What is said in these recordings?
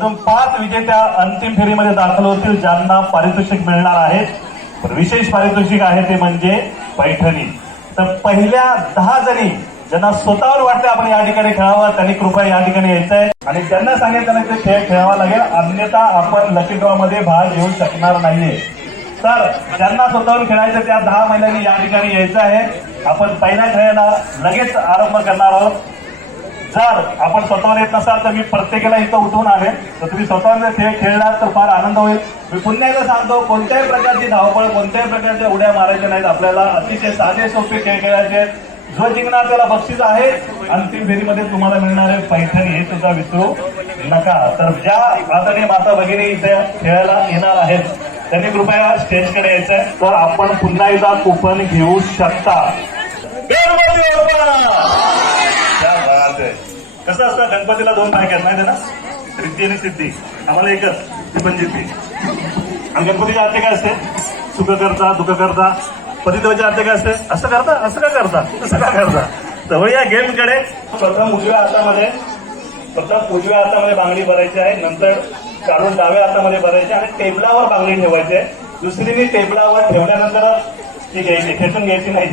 अजून 5 विजेत्या अंतिम फेरीमध्ये दाखल होतील, ज्यांना पारितोषिक मिळणार आहे. विशेष पारितोषिक आहे ते म्हणजे पैठणी. तर पहिल्या 10 जणी ज्यांना स्वतःवर वाटतं आपण या ठिकाणी खेळावं, त्यांनी कृपया या ठिकाणी यायचंय आणि ज्यांना सांगितलं ते खेळ खेळावा लागेल, अन्यथा आपण लकी ड्रॉ मध्ये भाग घेऊ शकणार नाहीये. तर ज्यांना स्वतःहून खेळायचं त्या 10 महिलांनी या ठिकाणी यायचं आहे. आपण पहिल्या खेळाला लगेच आरंभ करणार आहोत. जर आपण स्वतःवर येत नसाल तर मी प्रत्येकाला इथं उठून आले, तर तुम्ही स्वतःवर जर खेळ खेळलात तर फार आनंद होईल. मी पुन्हा एकदा सांगतो, कोणत्याही प्रकारची धावपळ, कोणत्याही प्रकारच्या उड्या मारायच्या नाहीत. आपल्याला अतिशय साधे सोपे खेळ खेळायचे. जो जिंकणार त्याला बक्षीस आहे. अंतिम फेरीमध्ये तुम्हाला मिळणारे पैठणी हे सुद्धा विसरू नका. तर ज्या आदरणीय माता भगिनी इथे खेळायला येणार आहेत त्यांनी कृपया स्टेजकडे यायचंय. तर आपण पुन्हा एकदा कुपन घेऊ शकता. कसं असतं, गणपतीला 2 बायक आहेत माहिती ना, रिद्धी आणि सिद्धी. आम्हाला एकच, ती पण जिद्दी. आणि गणपतीच्या हाते काय असते, सुख करता दुःख करता. पतिदेवाच्या हाते काय असते, असं करता असं का करता तसं का करता. तर या गेमकडे प्रथम उजव्या हातामध्ये बांगडी भरायची आहे, नंतर काढून डाव्या हातामध्ये भरायची आणि टेबलावर बांगडी ठेवायची आहे. दुसरीने टेबलावर ठेवल्यानंतर ती घ्यायची, खेचून घ्यायची नाही.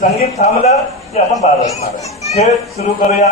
संगीत थांबलं की आपण बाद असणार. खेळ सुरू करूया.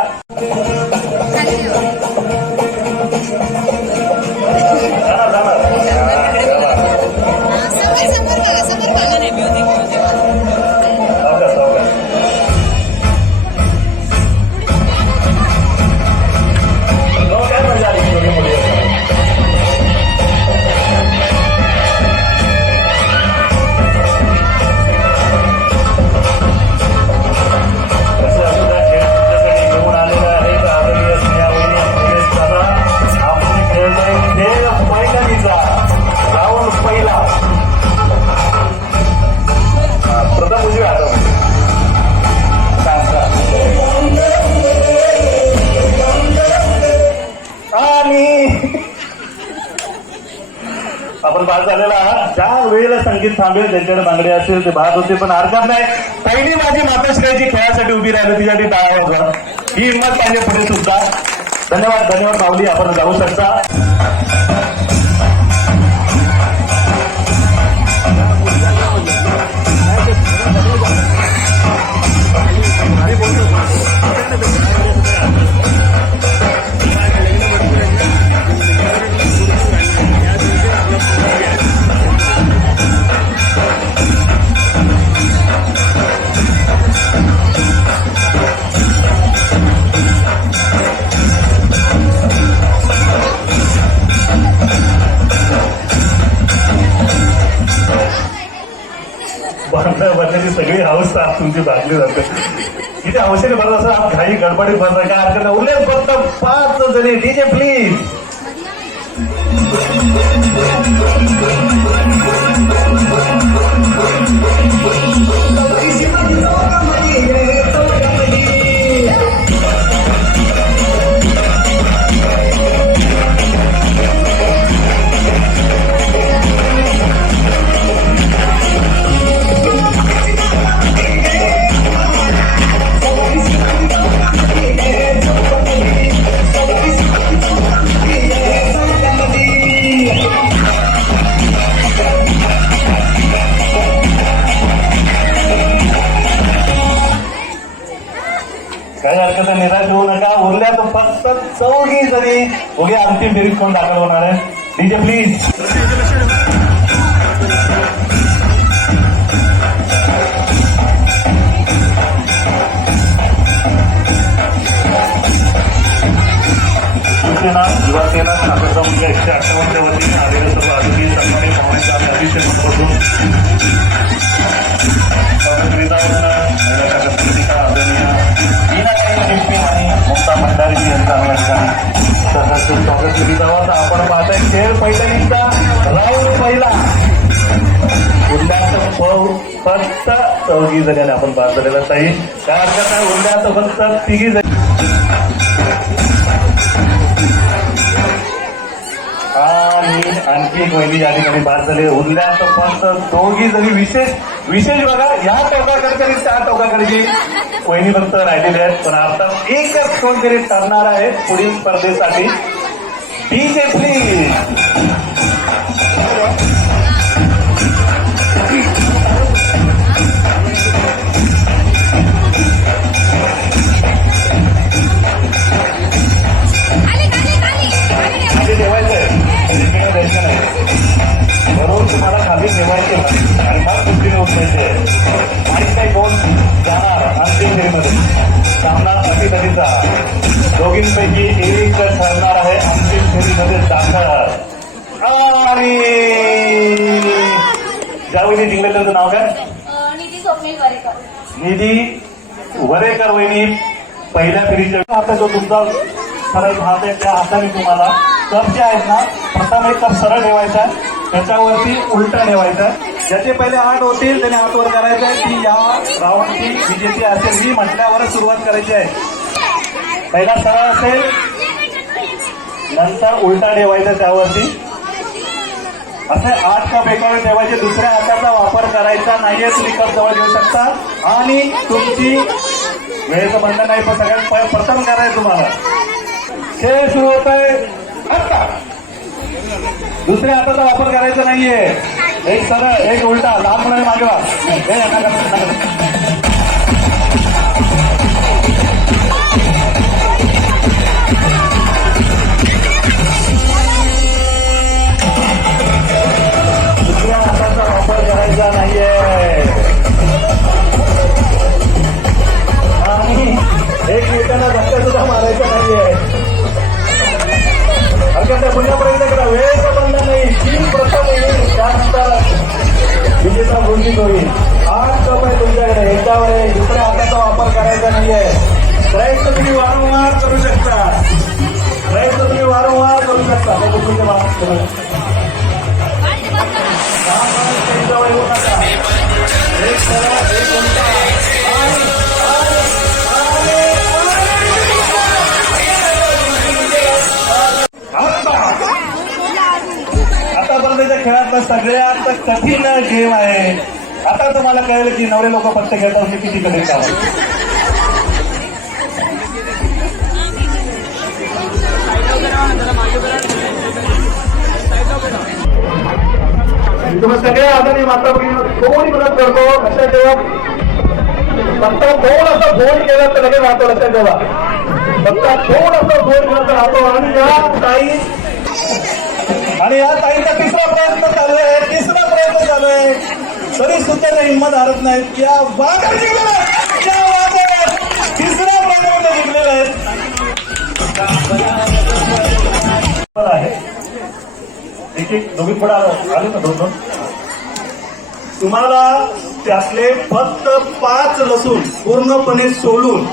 आपण बाद झालेला आहात. ज्या वेळेला संगीत थांबेल, ज्यांच्याकडे बांगडी असेल ते बाद होते, पण हरकत नाही. पहिली माझी मातोश्रीची खेळासाठी उभी राहिली, तिच्यासाठी टाळ्या वाजवा. ही हिंमत पाहिजे पुढे सुद्धा. धन्यवाद धन्यवाद माऊली. आपण जाऊ शकता. बघण्याची सगळी हौस तुमची भागली जाते. किती हौसेने भरत असं, घाई गडबडीत भरत काय हरकत नाही. उरलेच फक्त 5 जणी. DJ please. काही हरकत निराश होऊ नका. उरल्या तर फक्त 4 जणी. उद्या अंतिम फेरीत कोण दाखल होणार आहे. DJ please. शिवसेना युवासेना ठाकरेचा मुलगा 158च्या वतीने आलेले सर्व आरोग्य सन्मानित भावनेच्या अतिशय मनपासून महिला संघटनेचा आदरणीय आणि ममता भंडारी यांचा आम्ही ठिकाणी स्वागत केली जावं. आपण पाहताय खेळ पैठणीचा राऊंड पहिला. उल्हास फक्त 4 जणांनी आपण पास झालेला ताई. काय हरकत नाही. उल्हास फक्त 3 जण. आणि आणखी एक वहिनी या ठिकाणी बाद झाली. उरल्यात फक्त 2 जणी. विशेष बघा, या टोकाकडे आणि त्या टोकाकडची वहिनी फक्त राहिलेली आहेत. पण आता एकच कोणतरी ठरणार आहे पुढील स्पर्धेसाठी. DJ please. खाली ठेवायचंय, इकडे द्यायचं नाही. बरोबर तुम्हाला खाली ठेवायचे आणि मग कुठली उठवायचे. माहीत नाही कोण जाणार अंतिम फेरीमध्ये. सामना अटीतटीचा. दोघींपैकी एक ठरणार आहे अंतिम फेरीमध्ये दाखल. आणि ज्यावेळी जिंकले त्याचं नाव काय? निधी स्वप्नील वरेकर. निधी वरेकर वहिनी पहिल्या फेरीच्या. आता जो तुमचा सरळ हात आहे त्या हाताने तुम्हाला कप जे आहेत ना, प्रथम एक कप सरळ ठेवायचा आहे, त्याच्यावरती उलटा ठेवायचा आहे. ज्याचे पहिले 8 होतील त्याने हात वर करायचा आहे. ती या राऊंडची विजेती असेल. मी म्हटल्यावरच सुरुवात करायची आहे. पहिला सरळ असेल, नंतर उलटा ठेवायचा त्यावरती. असे 8 कप एकावर ठेवायचे. दुसऱ्या हाताचा वापर करायचा नाहीये. तुम्ही कप जवळ घेऊ शकता आणि तुमची वेळेचं बंधन नाही, पण सगळ्यात प्रथम करायचं तुम्हाला. खेळ सुरू होत आहे आता. दुसऱ्या हाताचा वापर करायचा नाहीये. एक सरळ, एक उलटा. लहान मुलाने मागवा. दुसऱ्या हाताचा वापर करायचा नाहीये आणि एकमेकांना धक्का सुद्धा मारायचा नाहीये. हरकत पुन्हा प्रयत्न करा. वेळेचं बंधन नाही. 3 प्रथम येईल, त्यानंतर विजेता घोषित होईल. 8 कप आहे तुमच्याकडे. एकावर आहे. दुसऱ्या हाताचा वापर करायचा नाहीये. प्रयत्न तुम्ही वारंवार करू शकता. तुमच्या मागे येऊ नका. एक सरळ, एक उलटा. आतापर्यंतच्या खेळातला सगळ्यात कठीण गेम आहे. आता तुम्हाला कळेल की नवरे लोक फक्त खेळतात म्हणजे किती कठीण काम आहे. तुम्ही सगळे आदरणीय माता भगिनी थोडी मदत करतो. लक्षात ठेवा, फक्त थोडंसं फोन केलं तर लगेच राहतो. लक्षात ठेवा, फक्त थोडंसं फोन केलं तर राहतो. आणि या ताईचा तिसरा प्रयत्न चालू आहे. तरी सुद्धा त्या हिंमत हारत नाहीत. त्या वाघ तिसऱ्या प्रयत्नामध्ये जिंकलेला आहे. एक दोघी पुढे आले ना 2-2. तुम्हाला त्यातले फक्त 5 लसूण पूर्णपणे सोलून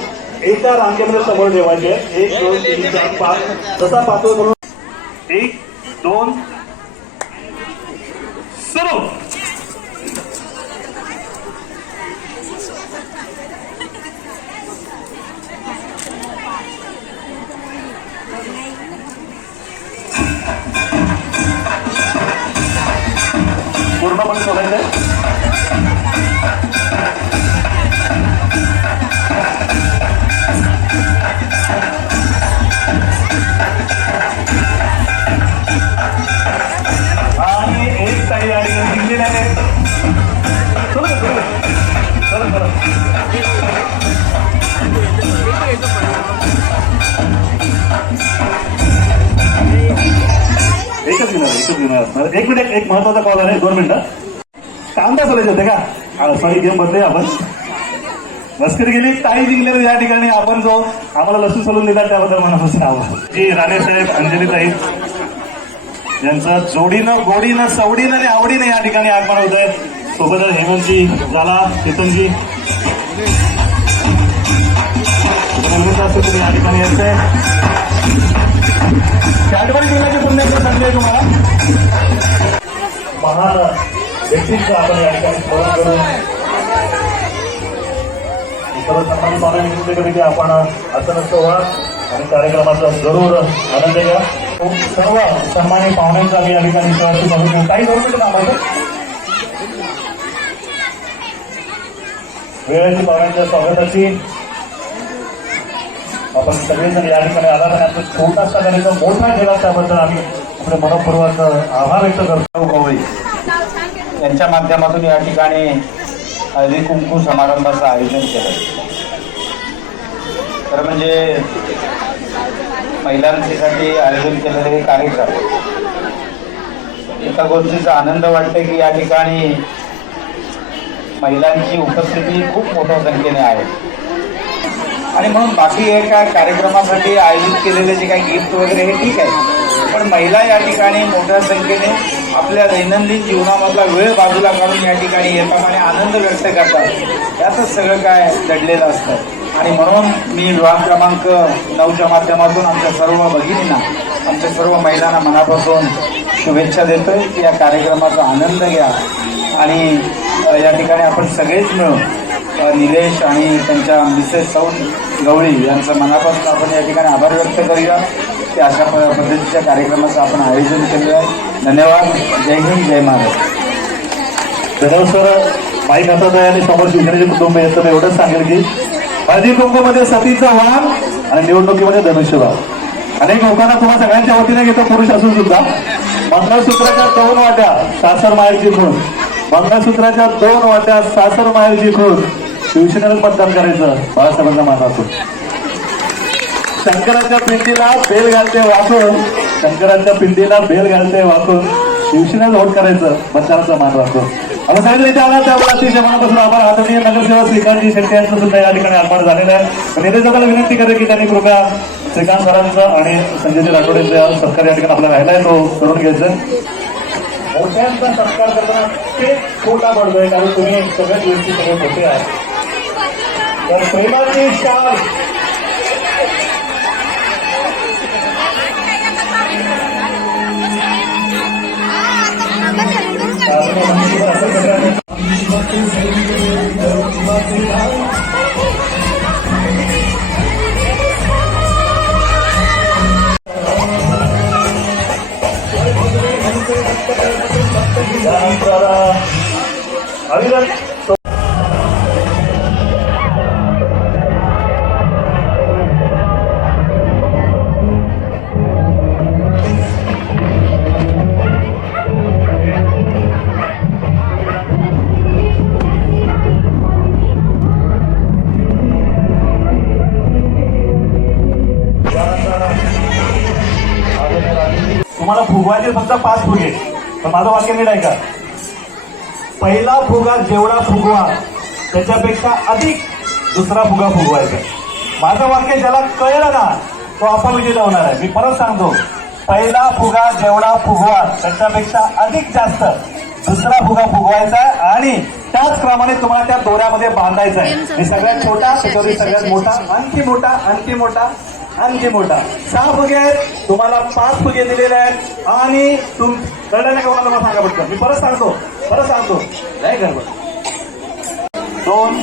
एका रांगेमध्ये समोर ठेवायचे. 1, 2, 3, 4, 5 जसा पातळ करून 1, 2 सुरू. पूर्णपणे सोडायचं. आणि एक ताई आणि जिंकलेली आहे. एकच विनर असणार. एक मिनिट, एक महत्वाचा कॉल आहे. 2 मिनिटं. कांदा चालायचे होते का? सॉरी, गेम बदले आपण. मस्करी गेली. ताई जिंकलेली या ठिकाणी. आपण जो आम्हाला लसूण सोलून दिला त्याबद्दल मनापासून आभार. जी राणे साहेब, अंजली ताई यांचं जोडीनं, गोडीनं, सवडीनं आणि आवडीनं या ठिकाणी आगमन होत आहे. सोबतच हेमंतजी, झाला, चेतनजी तुम्ही या ठिकाणी यायचंय. कॅडबरी जिल्ह्याची पुण्याची संधी आहे तुम्हाला. महान व्यक्तींचं आपण या ठिकाणी स्मरण करून सर्वसामान्य पाहुण्यांकडे की आपण असं नसतो व्हा आणि कार्यक्रमाचा जरूर आनंद घ्या. सर्व सन्मान्य पाहुण्यांचा मी या ठिकाणी सहर्ष बघून काही 2 मिनिटं थांबायचं. वेळेची पाहुण्यांच्या स्वागताची आपण सगळेजण या ठिकाणी आलात आणि आपला छोटासा कार्यक्रम मोठा केला त्याबद्दल आम्ही आपले मनपूर्वक आभार व्यक्त करतो. गवळी यांच्या माध्यमातून या ठिकाणी हळदी कुंकू समारंभाचं आयोजन केलं. तर म्हणजे महिलांसाठी आयोजन केलेले हे कार्यक्रम, एका गोष्टीचा आनंद वाटते की या ठिकाणी महिलांची उपस्थिती खूप मोठ्या संख्येने आहे. आणि म्हणून बाकी हे काय कार्यक्रमासाठी आयोजित केलेले जे काही गिफ्ट वगैरे हे ठीक आहे, पण महिला या ठिकाणी मोठ्या संख्येने आपल्या दैनंदिन जीवनामधला वेळ बाजूला काढून या ठिकाणी येतात आणि आनंद व्यक्त करतात. यातच सगळं काय दडलेलं असतं. आणि म्हणून मी विभाग क्रमांक 9च्या माध्यमातून आमच्या सर्व भगिनींना, आमच्या सर्व महिलांना मनापासून शुभेच्छा देतोय की या कार्यक्रमाचा आनंद घ्या. आणि या ठिकाणी आपण सगळेच मिळून निलेश आणि त्यांच्या मिसेस सौ गवळी यांचं मनापासून आपण या ठिकाणी आभार व्यक्त करूया की अशा पद्धतीच्या कार्यक्रमाचं आपण आयोजन केलेलं आहे. धन्यवाद. जय हिंद, जय महाराष्ट्र. धन्यवाद सर. माईक हातात आहे आणि समोर शिवसेनेचे कुटुंब येतं. एवढंच सांगेल की हळदी कुंकूमध्ये सतीचं वाण आणि निवडणुकीमध्ये धनुष्यबाण. अनेक लोकांना तुम्हाला सगळ्यांच्या वतीने घेतो, पुरुष असून सुद्धा. मंगळसूत्राच्या 2 वाट्या सासर माहेरची खून, मंगळसूत्राच्या 2 वाट्या सासर माहेरची खून. शिवसेनेला मतदान करायचं बाळासाहेबांचा मान असून. शंकराच्या पिंडीला बेल घालते वाकून, शंकराच्या पिंडीला बेल घालते वाकून. शिवसेनेला व्होट करायचं मतदानाचा मान राखून. आता सांगितलं इथे आला त्यामुळे अतिशय मनापासून आभार. आदरणीय नगरसेवक श्रीकांतजी शेट्टी यांचं सुद्धा या ठिकाणी आगमन झालेलं आहे. निर्देशकाला विनंती करेल की त्यांनी कृपया श्रीकांत सरांचं आणि संजयजी राठोडेंचा सत्कार या ठिकाणी आपल्याला राहिला आहे, तो करून घ्यायचं. मोठ्यांचा सत्कार करताना ते खोटा पडतोय, कारण तुम्ही सगळ्याच व्यक्ती सगळे मोठे आहात. तर प्रेमाची शाल तुम्हाला फुगवायचे फक्त 5 फुगे. पण माझं वाक्य नीट आहे का? पहिला फुगा जेवढा फुगवा त्याच्यापेक्षा अधिक दुसरा फुगा फुगवायचा. माझं वाक्य ज्याला कळलं ना तो आपण विजय लावणार आहे. मी परत सांगतो, पहिला फुगा जेवढा फुगवा त्याच्यापेक्षा अधिक जास्त दुसरा फुगा फुगवायचा आहे आणि त्याचप्रमाणे तुम्हाला त्या दोऱ्यामध्ये बांधायचं आहे. मी सगळ्यात छोटा त्याच्यावरती सगळ्यात मोठा, आणखी मोठा, आणखी मोठा, आणखी मोठा. 6 फुगे आहेत, तुम्हाला 5 फुगे दिलेले आहेत. आणि कळलं नाही का मला सांगा पटकन. मी परत सांगतो नाही गडबड. 2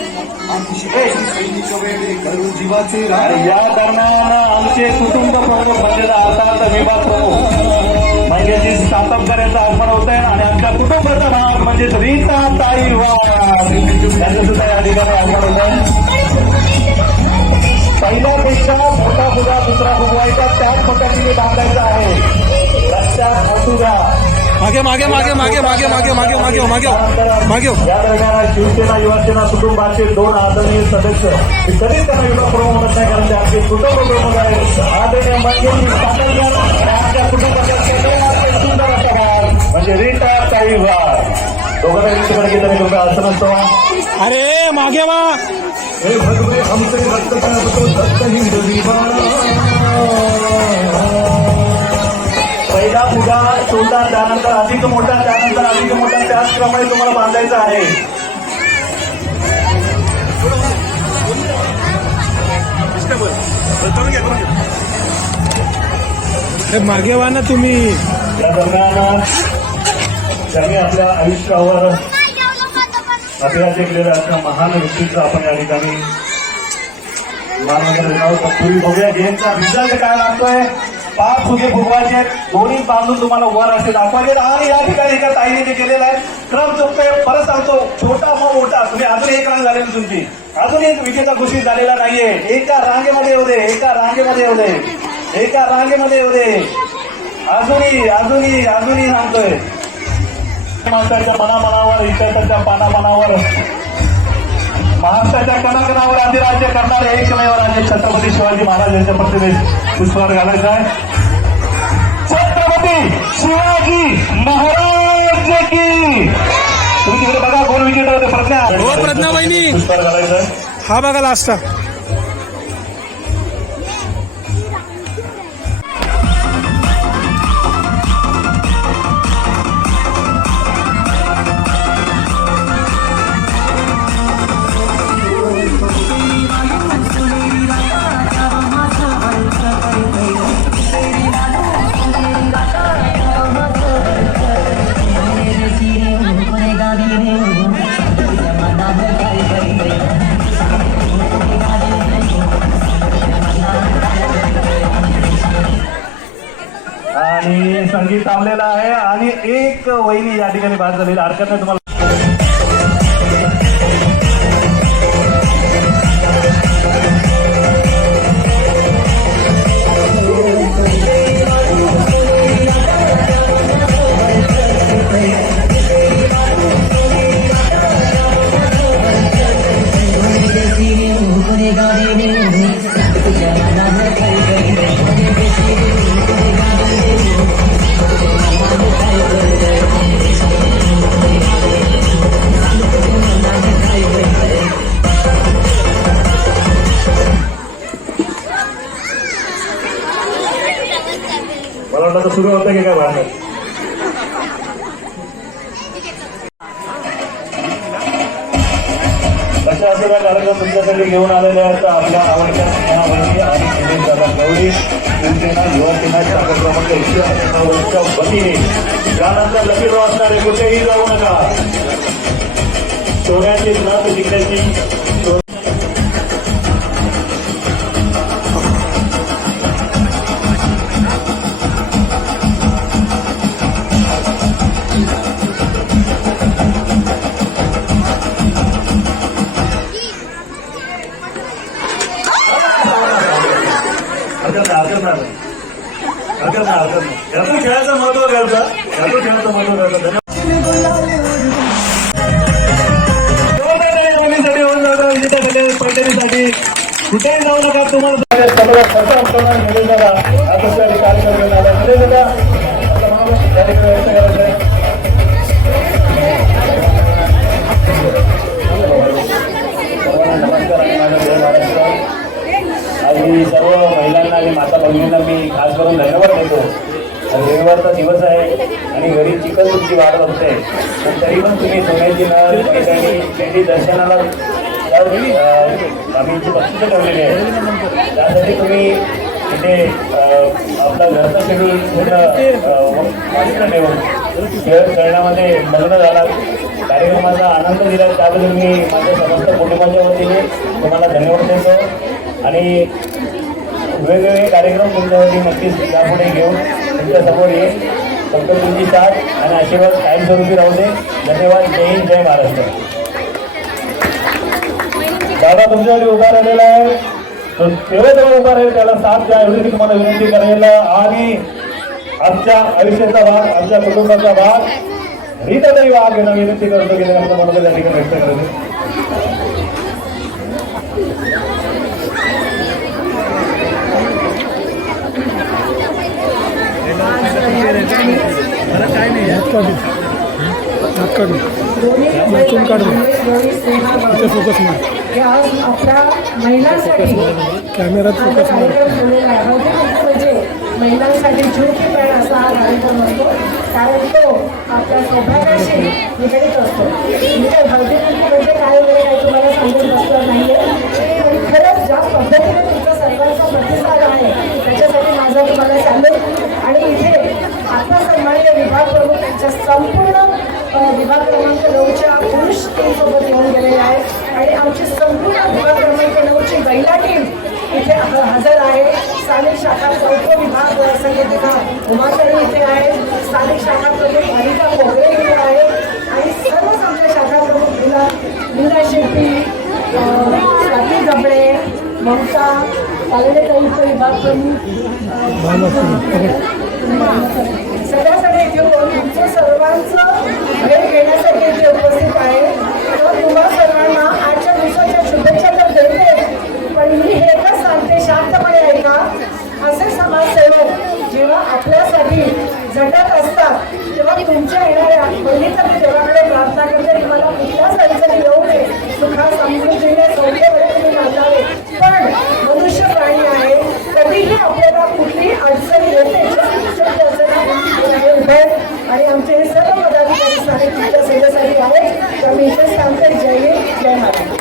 आणि या दरम्यान आमचे कुटुंब प्रमुख म्हणलेला अर्थात विभाग प्रमुख महिलेची स्टार्टअप करायचं आगमन होत आहे. आणि आमच्या कुटुंबाचा भाग म्हणजे रीता ताई वाघ यांचं सुद्धा या ठिकाणी आगमन होत आहे. पहिल्यापेक्षा मोठा फुगा दुसरा फुगवायचा, त्याच पद्धतीने बांधायचा आहे. लक्षात असू द्या. मागे मागे मागे मागे मागे मागे मागे मागे मागे मागे. या दरम्यान शिवसेना युवासेना कुटुंबाचे 2 आदरणीय सदस्य, मी कधीच त्यांना युवा प्रमुख म्हणत नाही, कारण ते आमचे कुटुंब प्रमुख आहेत. आदरणीय मंगेशजी साखरकर आमच्या कुटुंबाच्या सगळ्यात सुंदर असा भाग म्हणजे रीता ताई वाघ. दोघांना विनंती केलं नाही कृपया असं नसतो. अरे मागे वा. हे भगवे आमचे रक्त दत्त हिंद पहिला फुगा छोटा, त्यानंतर अधिक मोठा, त्यानंतर अधिक मोठा, त्याचप्रमाणे तुम्हाला बांधायचा आहे. मागे वा ना तुम्ही. या दरम्यान ज्यांनी आपल्या आयुष्यावर अभियान केलेल्या अशा महान व्यक्तीचं आपण या ठिकाणी मानवंदना देणार आहोत. पूर्वी बघूया गेमचा रिझल्ट काय लागतोय. 5 फुगे फुगवायचे आहेत, दोन्ही बांधून तुम्हाला वर असे दाखवायचे. आणि या ठिकाणी एका ताईने जे केलेलं आहे क्रम चुकतोय. परत सांगतो, छोटा मग मोठा, तुम्ही अजून एक रांग झालेली तुमची, अजून एक विजेता घोषित झालेला नाहीये. एका रांगेमध्ये येऊ दे, एका रांगेमध्ये येऊ दे, एका रांगेमध्ये येऊ दे. अजूनही अजूनही अजूनही सांगतोय, माणसाच्या मनामनावर, इतिहासाच्या पानामनावर, महाराष्ट्राच्या कणाकणावर अधिराज्य करणारे एकमेव राजे छत्रपती शिवाजी महाराज यांच्या प्रतिमेस पुष्पहार घालायचा आहे. छत्रपती शिवाजी महाराज की. तुम्ही तिकडे बघा, कोण विजेता होते? प्रज्ञा. हो, प्रज्ञा वहिनी. पुष्पहार घालायचा आहे. हा बघा लास्ट. आणि संगीत थांबलेलं आहे आणि एक वहिनी या ठिकाणी बाद झालेली. हरकत नाही तुम्हाला. मला वाटतं सुरू होतं की काय भांडण. कशा असं काय कार्यक्रम तुमच्यासाठी घेऊन आलेले आहेत आपल्या आवडत्या स्नेहावरती आणि सुनील दादा गौरी शिवसेना युवासेनाच्या क्रमांक 198च्या वतीने. त्यानंतर लकी ड्रॉ असणारे कुठेही जाऊ नका. सोन्याची नथ जिंकण्याची यातून खेळाचं महत्व घ्यायचं, यातून खेळाचं महत्व घ्यायचं. मुलीसाठी होऊन जातं, पैठणीसाठी कुठेही जाऊ नका. तुम्हाला सर्व खर्च आपल्याला मिळून जागा अशासाठी कार्यक्रम घेऊन आला मिळेल का कार्यक्रम व्यक्त करायचा आहे. सर्वांना नमस्कार आणि माझं जय महाराष्ट्र. आज मी सर्व महिलांना आणि माता भगिनींना मी खास करून धन्यवाद देतो. रविवारचा दिवस आहे आणि घरी चिकन तुमची वाढ बघते, पण तरी पण तुम्ही सोन्याची नथ पैठणी दर्शनाला आम्ही बक्षिसं ठेवलेली आहे. त्यासाठी तुम्ही इथे आपला घरचा शेड्यूल पूर्ण मात्र ठेवून खेळ खेळण्यामध्ये मग्न झाला, कार्यक्रमाचा आनंद दिला, त्याबद्दल मी माझ्या समस्त कुटुंबाच्या वतीने तुम्हाला धन्यवाद देतो. आणि वेगवेगळे कार्यक्रम तुमच्यासाठी नक्कीच यापुढे घेऊन तुमच्यासमोर येईल. फक्त तुमची साथ आणि आशीर्वाद कायमस्वरूपी राहू दे. धन्यवाद. जय हिंद, जय महाराष्ट्र. दादा तुमच्यासाठी उभा राहिलेला आहे, तो तेव्हा उभा राहील त्याला साथ द्या एवढी मी तुम्हाला विनंती करेल. आणि आमच्या आयुष्याचा भाग, आमच्या कुटुंबाचा भाग रीतही भाग घेणं विनंती करतो की आपलं मनोबल या ठिकाणी व्यक्त करायचं. काय नाही फोकस नाही आपल्या महिलांसाठी कॅमेरात फोकस म्हणजे महिलांसाठी झुळके पॅड असा हा कार्यक्रम असतो, कारण तो आपल्या सौभाग्याशी निगडीत असतो. म्हणजे हळदीकुंकू म्हणजे काय वगैरे काही तुम्हाला सांगून बसलं नाहीये, आणि खरंच ज्या पद्धतीने तुमचा सर्वांचा प्रतिसाद आहे त्याच्यासाठी माझा तुम्हाला सॅल्यूट. आणि इथे आता सन्माननीय विभाग प्रमुख त्यांच्या संपूर्ण विभाग क्रमांक 9च्या पुरुष टीमसोबत येऊन गेलेले आहेत. आणि आमची संपूर्ण विभाग क्रमांक 9ची महिला टीम इथे हजर आहे. स्थानिक शाखा चौथं विभाग संघटना उमाताई इथे आहे. स्थानिक शाखा प्रमुख हरिता कोगरे इथे आहे आणि सर्वच आमच्या शाखा प्रमुख मीना शेट्टी, स्वाती गबळे, ममता पालनेताईचा विभाग प्रमुख सगळ्या घेऊन तुमचं सर्वांचं भेट घेण्यासाठी इथे उपस्थित आहे. तर तुम्हा सर्वांना आजच्या दिवसाच्या शुभेच्छा तर देते, पण मी हे एकच सांगते, शांतपणे ऐका. असे समाजसेवक जेव्हा आपल्यासाठी झटत असतात तेव्हा तुमच्या येणाऱ्या पहिली तर मी देवाकडे प्रार्थना करते की मला कुठल्याच अडचणी येऊ नये, सुखा समृद्धीने सौख्यामध्ये तुम्ही मानणारे. पण मनुष्य प्राणी आहे, कधीही आपल्याला कुठलीही अडचण येते. आणि आमचे हे सर्व पदाधिकारी स्थानिक तुमच्या सेवेसाठी आहेत. तर मी इथेच सांगते, जय हिंद, जय महाराष्ट्र.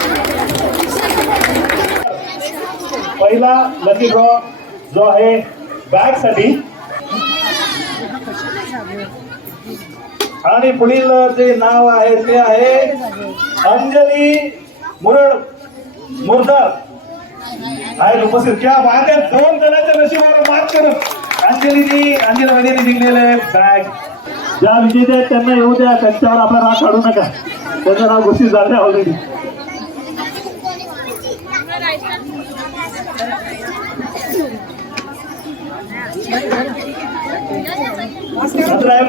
पहिला लकी ड्रॉ जो आहे बॅग साठी, आणि पुढील जे नाव आहे ते आहे अंजली मुरदर आहे उपस्थित. क्या बात आहे, 2 जणांच्या नशिबावर मात करून अंजली वहिनीने जिंकलेले बॅग. ज्या विजेते आहेत त्यांना येऊ द्या, त्यांच्यावर आपला राग काढू नका, त्याचं नाव घोषित झालं ऑलरेडी.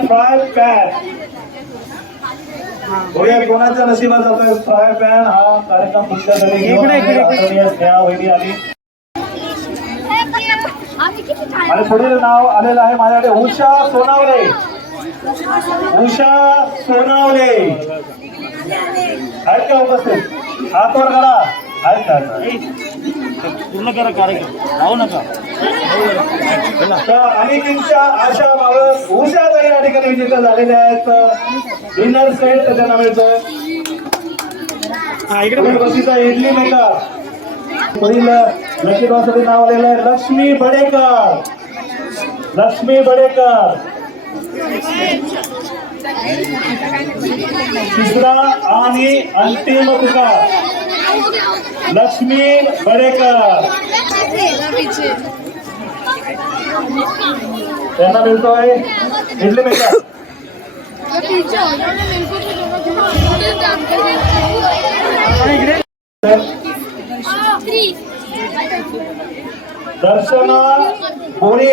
फ्राय पॅन बघूया कोणाच्या नशिबात जातोय फ्राय पॅन. हा कार्यक्रम तुमच्याकडे घेऊन स्नेहा वहिनी आली. आणि पुढील नाव आलेलं आहे माझ्याकडे उषा सोनावले. उषा सोनावले आहेत का उपस्थित? हात वर करा. आहेत का? पूर्ण करा कार्यक्रम, राहू नका. आणि त्यांच्या आशा बाबत उषा ताई या ठिकाणी विजेता झालेल्या आहेत. डिनर सेट त्यांना मिळतोय. बसीचा इडली मेकर. पुढील लकी ड्रॉसाठी नाव आलेलं आहे लक्ष्मी बडेकर. लक्ष्मी बडेकर तिसरा आणि अंतिम पुकार लक्ष्मी बडेकर. त्यांना मिळतोय इडली मेकर. दर्शना कोणी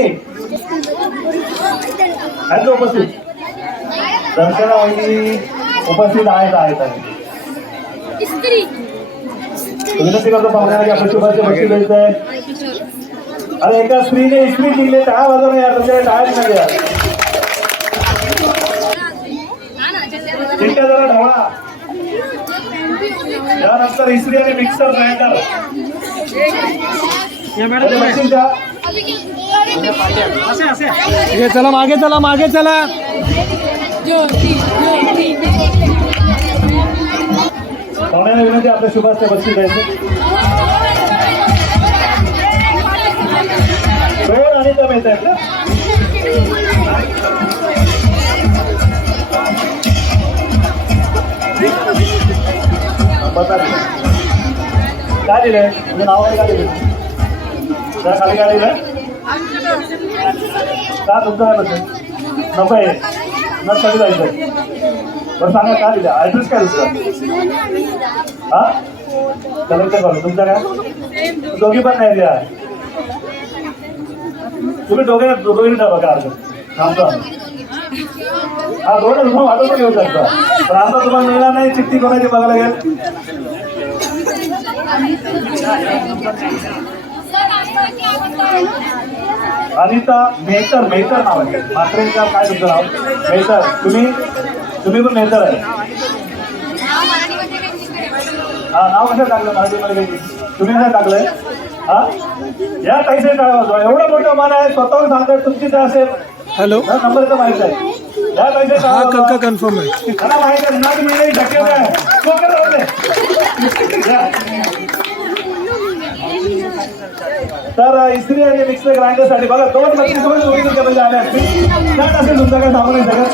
आहेत उपस्थित? दर्शना वहिनी उपस्थित आहेत. विनंती करतो पाहुण्याला की आपल्या शुभाचे भक्ती द्यायचं आहे. अरे एका स्त्रीने इस्त्री दिले, टाळा वाजवून या, तुमच्या टाळ्याच नाही या. चिंट्या जरा ढवळा. यानंतर इस्त्री आणि मिक्सर ग्राइंडर. चला मागे चला, मागे चला. पाहुण्याला विनंती आपल्या शुभाचे बक्षीस द्यायचे. 2 आणि कमी येत आहेत ना. काय दिलंय म्हणजे नाव काय दिलं? त्या खाली काय दिलं का? तुमचं काय बघ नको आहे न कधी जायचं. बरं सांगा काय दिलं? ॲड्रेस काय दुसरा? हा कलेक्टर करू. तुमचा काय? दोघी पण नाही द्या. तुम्ही दोघीने ठेवा का अर्ज थांबतो. हा 2 रुपये वाटून घेऊ शकता, पण आता तुम्हाला मिळणार नाही. चिठ्ठी कोणाची बघायला गेल? अनिता मेहतर. मेहतर नाव आहे. मात्रेंचा काय तुमचं नाव? मेहतर. तुम्ही पण मेहतर आहे. हा नाव कसं टाकलं मराठीमध्ये? तुम्ही कसं टाकलंय? हा या ताईचे टाळा. एवढं मोठं मान आहे, स्वतःहून सांगताय तुमची काय असेल. हॅलो, नंबरचं माहित आहे. या ताईचे हा कक्का कन्फर्म आहे. मला माहित आहे नाच मिळण्याची शक्यता आहे. तर इस्त्री आणि मिक्सर ग्राइंडरसाठी बघा 2 बक्षीस तुम्ही तुमच्याकडे आले असतील. त्यात असेल तुमचं काय सांगू नाही शकत.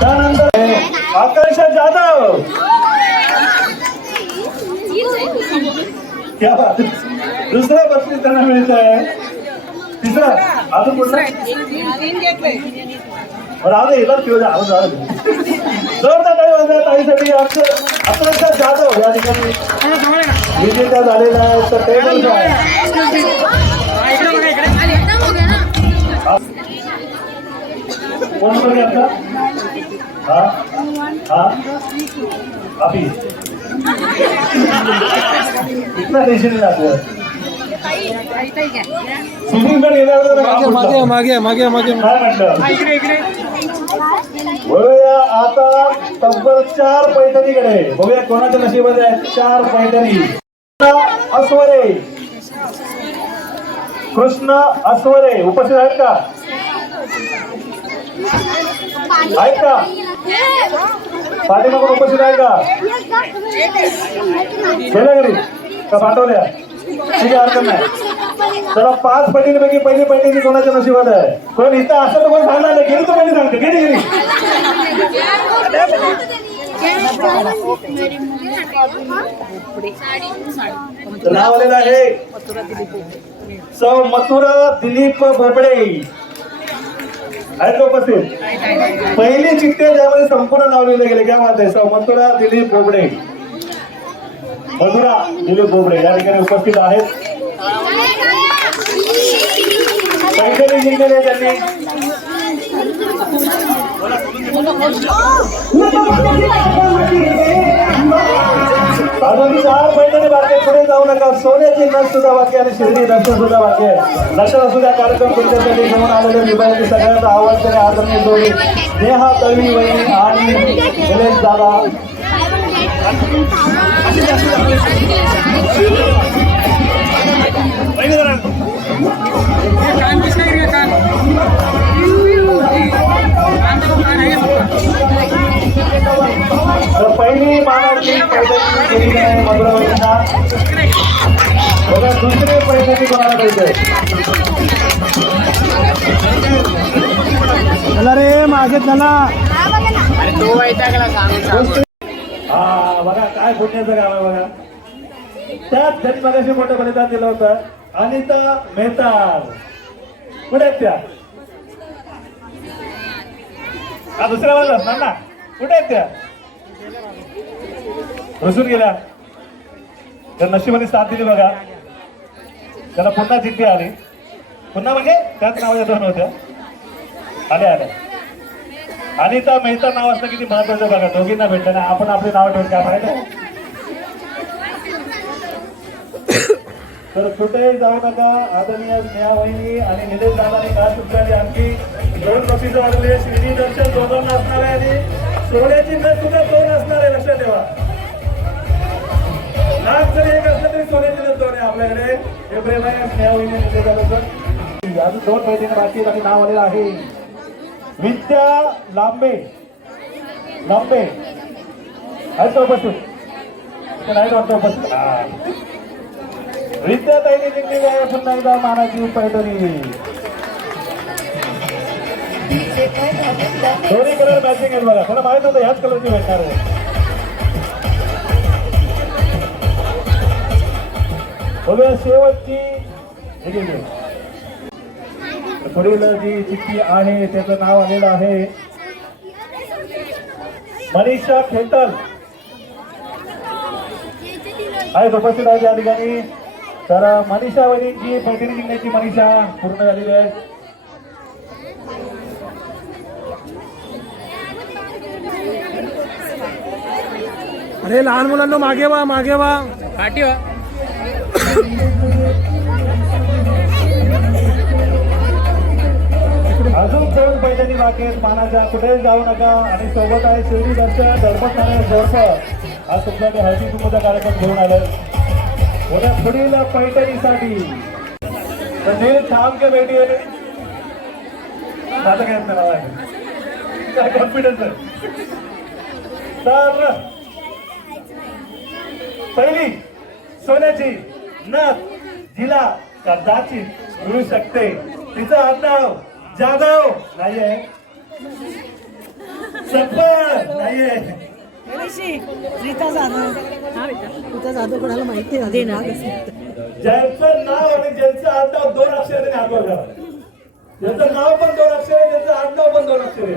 त्यानंतर आकांक्षा जाधव. क्या बात दुसरा 35 त्यांना मिळत आहे. तिसरा अजून कुठला राहू दे येतात किंवा राहू दे. जोरदार टाळी वाजवा ताईसाठी. अक्षरशः जाधव या ठिकाणी विजेता झालेला आहे. तर टेबल काय कोण बघे आपला हा हा अभी इतना टेन्शन नाही आपलं. स्विमिंग पण मागे मागे मागे मागे काय म्हटलं बघूया आता तब्बल 4 पैठणीकडे. बघूया कोणाच्या नशिबात आहेत 4 पैठणी. अस्वरे कृष्ण अस्वरे उपस्थित आहेत का? आहेत का? पाठीमागून उपस्थित आहे का? गेल्या घरी का पाठवल्या? ठीक आहे हरकत नाही. चला 5 पैठणीपैकी पहिली पैठणी कोणाच्या नशिबात आहे? कोण इथं असं तर कोण सांगणार नाही. गेली तर पहिली सांगते. गेली गेली नाव आलेलं आहे सौ मथुरा दिलीप बोबडे. आहेत का उपस्थित? पहिली चिठ्ठी ज्यामध्ये संपूर्ण नाव लिहिलं गेले. काय म्हणते? सौ मथुरा दिलीप बोबडे. मथुरा दिलीप बोबडे या ठिकाणी उपस्थित आहेत. पैठणी जिंकले त्यांनी. अजून 4 पैठणी बाकी. पुढे जाऊ नका. सोन्याची नस सुद्धा बाकी आणि शिर्डी दर्शन सुद्धा बाकी आहे. लक्षात असू द्या कार्यक्रम तुमच्यासाठी घेऊन आलेले विभागाचे सगळ्यांचा आवाज करे आदरणीय जोडी नेहा तळवी वहिनी आणि निलेश दादा. तर पहिली मानाची पैठणी केली आहे मधुरावतींना. बघा दुसरी पैठणी कोणाला पाहिजे? चला रे मागे चला. हा बघा काय पुण्याचं गाव आहे बघा. त्यात त्यांनी मगाशी मोठं बलिदान दिलं होतं. अनिता मेहतार कुठे आहेत त्या? हा दुसऱ्या बाजूला असणार ना. कुठे आहेत त्या? रुसून गेल्या. तर नशिबाने साथ दिली बघा. त्याला पुन्हा चिठ्ठी आली. पुन्हा म्हणजे त्याच नावाच्या 2 होत्या. आल्या आल्या. अनिता मेहता नाव असणं किती महत्वाचं बघा. दोघींना भेटलं ना. आपण आपली नाव ठेवून काय म्हणायचं? तर कुठेही जाऊ नका. आदरणीय स्नेहा वहिनी आणि निलेश दादांनी खास सुद्धा आणखी 2 बक्षीस वाढले. श्रीनी दर्शन 2 असणार आहे आणि सोन्याची नस सुद्धा 2 असणार आहे. लक्षात ठेवा. लाख जरी एक असलं तरी सोन्याची नस 2 आहे आपल्याकडे. हे प्रेम आहे स्नेहा वहिनी निलेश दादाचं. अजून 2 पैठणी बाकी बाकी नाव आलेलं आहे. विद्या लांबे लांबे आहेत का उपस्थित? नाही वाटतं उपस्थित. विद्याताईने जिंकलेली आहे पुन्हा एकदा मानाची पैठणी. दोन्ही कलर मॅचिंग आहेत बघा. मला माहित होतं ह्याच कलरची भेटणार आहे. बघूया शेवटची पुढील जी चिठ्ठी आहे त्याचं नाव आलेलं आहे मनीषा खेतल. आहेत उपस्थित आहे या ठिकाणी. तर मनीषा वहिनींची पैठणी जिंकण्याची मनीषा पूर्ण झालेली आहे. अरे लहान मुलांना मागे वा मागे वा. पाठी वा. अजून 2 पैठणी बाकी आहेत मानाच्या. कुठेही जाऊ नका. आणि सोबत आहे शिर्डी दर्शन धर्मस्थान जोडप. आज तुमच्याकडे हळदी कुंकूचा कार्यक्रम घेऊन आलाय. उद्या पुढील पैठणीसाठी तर नील थांब के बेटी आहे. माझं काय नाव आहे काय कॉन्फिडन्स आहे. तर पहिली सोन्याची नथ जिला कदाचित मिळू शकते. तिचं आडनाव जाधव नाहीये. सफळ नाहीये. रीता जाधव रीता जाधव कोणाला माहिती आहे ना ज्यांचं नाव आणि ज्यांचं आडनाव 2 अक्षर त्यांनी हात वर करा. ज्यांचं नाव पण 2 अक्षर आहे, ज्यांचं आडनाव पण 2 अक्षर आहे.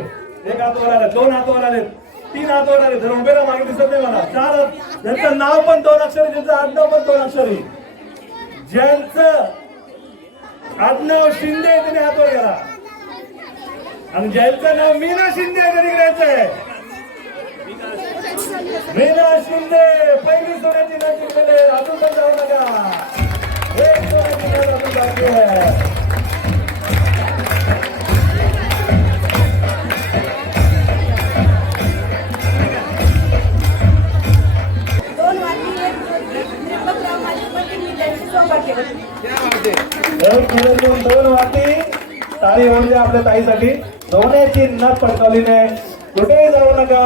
1 हात वर आले, 2 हात वर आले, 3 हात वर आले. जर उभे राहा, मागे दिसत नाही मला. 4 ज्यांचं नाव पण 2 अक्षर आहे, ज्यांचं आडनाव पण 2 अक्षर आहे. ज्यांचं आडनाव शिंदे आहे त्यांनी हात वर करा. आणि ज्यांचं नाव मीना शिंदे आहे त्यांनी करायचंय. मीना शिंदे पहिली सोन्याची नथ जिंकलेली आहे. अजून पण जाऊ नका. एक सोन्याची नथ अजून बाकी आहे. दोन वाटी टाळी होऊन आपल्या ताईसाठी. सोन्याची नथ पटकावली नाही. कुठेही जाऊ नका.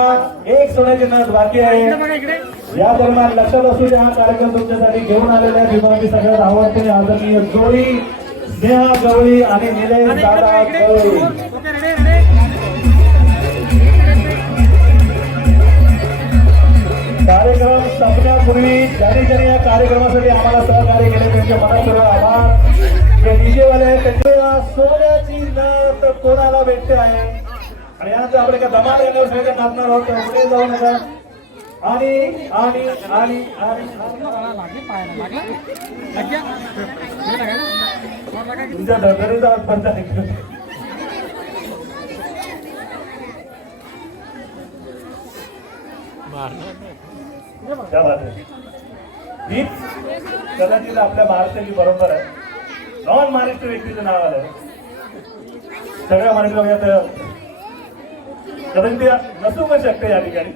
एक सोन्याची नथ बाकी आहे. या दरम्यान लक्षात असू द्या, हा कार्यक्रम तुमच्यासाठी घेऊन आलेला आहे. विभागाची सगळ्यात आवडते आदरणीय जोडी स्नेहा गवळी आणि निलेश दादा गवळी. कार्यक्रम संपण्यापूर्वी ज्यांनी या कार्यक्रमासाठी आम्हाला सहकार्य केले त्यांचे मनपूर्वक आभार. जे डीजेवाले आहेत त्यांच्या सोन्याची नथ कोणाला भेटते आहे. आणि यानंतर आपण एका धमाल गाण्यावर सगळे नाचणार आहोत. कुठे जाऊ नका. आणि आणि आणि आणि तुमच्या धडधडीचा बंद आहे. क्या बात आहे. हीच कदाचित आपल्या महाराष्ट्राची बरोबर आहे. नॉन महाराष्ट्र व्यक्तीचं नाव आलंय. सगळ्या महाराष्ट्र कदाचित नसू पण शकते या ठिकाणी.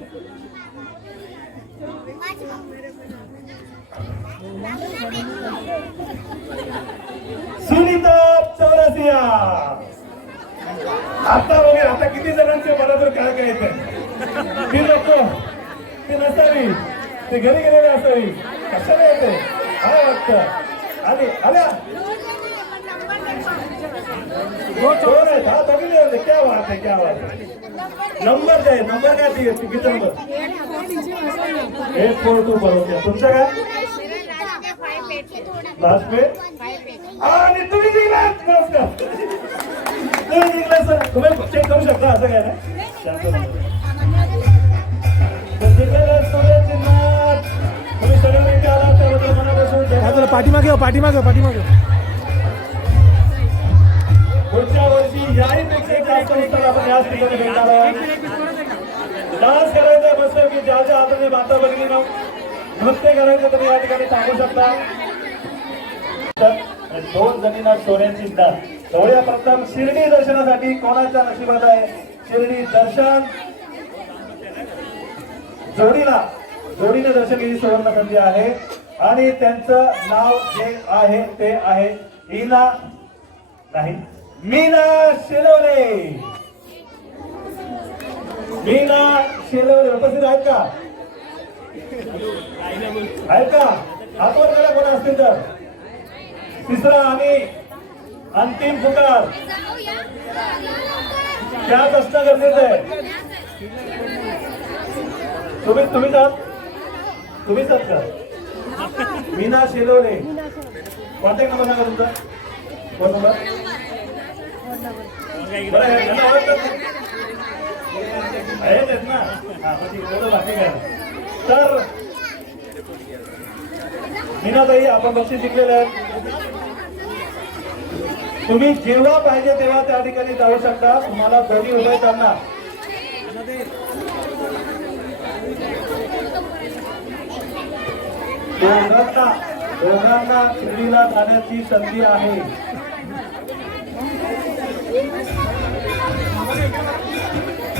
सुनीता चौरसिया. आता वगैरे आता किती जणांचे बरोबर काय काय येते. ती नको, ती नसावी, ते घरी गेलेले असावी. कशाला येते हा वाटतं. आणि आल्या दोन आहेत. हा बघितले होते. क्या बात आहे, क्या बात आहे. नंबर काय नंबर काय ती किती नंबर 842 बरोबर. तुमचं काय लास्ट पे. आणि तुम्ही जिंकलात. नमस्कार. तुम्ही जिंकलात सर. तुम्ही चेक करू शकता. असं काय नाही. तुम्ही सगळ्यांनी आला त्याबद्दल मनापासून पाठीमागे पाठीमागे पुढच्या वर्षी याही पेक्षा एक जास्त उत्तर आपण याच ठिकाणी भेटणार आहोत. डान्स करायचं बसलं की ज्या ज्या हाताने माता बघली ना नृत्य करायचं तुम्ही या ठिकाणी सांगू शकता. 2 जणींना सोन्याची नथ. तेवढ्या प्रथम शिर्डी दर्शनासाठी कोणाच्या नशिबात आहे. शिर्डी दर्शन जोडीने दर्शन ही सुवर्ण संधी आहे. आणि त्यांचं नाव जे आहे ते आहे मीना शेलवले. मीना शेलवले उपस्थित आहेत का. हातवर करा कोण असतील तर. तिसरा आणि अंतिम पुकार त्याच असणं गरजेचं आहे. तुम्हीच आहात का. मीना शेलवले. कॉन्टॅक्ट नंबर सांगा तुमचा. फोन नंबर बरं आहेत ना. बाकी काय तर मीनाताई आपण बक्षीस जिंकलेले आहेत. तुम्ही जेव्हा पाहिजे तेव्हा त्या ठिकाणी जाऊ शकता. तुम्हाला दोन्ही उभे त्यांना दोघांना शिर्डीला जाण्याची संधी आहे.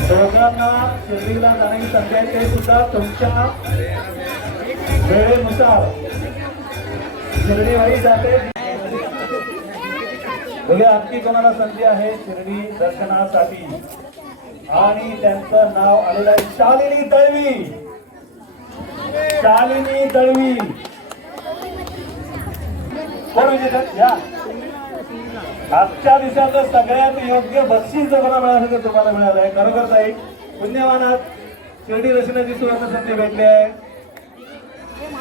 दोघांना शिर्डीला जाण्याची संधी आहे. ते सुद्धा तुमच्या वेळेनुसार शिर्डीवाडी जाते. बघा आणखी कोणाला संधी आहे शिर्डी दर्शनासाठी. आणि त्यांचं नाव आलेलं आहे शालिनी दळवी. कोण विजेता या आजच्या दिवसाचं सगळ्यात योग्य बक्षीस जर मला मिळालं तर तुम्हाला मिळालं आहे. खरोखर ताई पुण्यवान आहात. शिर्डी रचनेची सुवर्ण संधी भेटली आहे.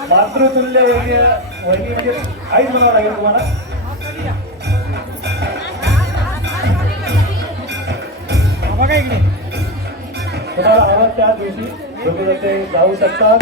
मातृतुल्य वहिनी म्हणजे आईच म्हणावं लागेल तुम्हाला. तुम्हाला आवाज त्या दिवशी जाऊ शकता.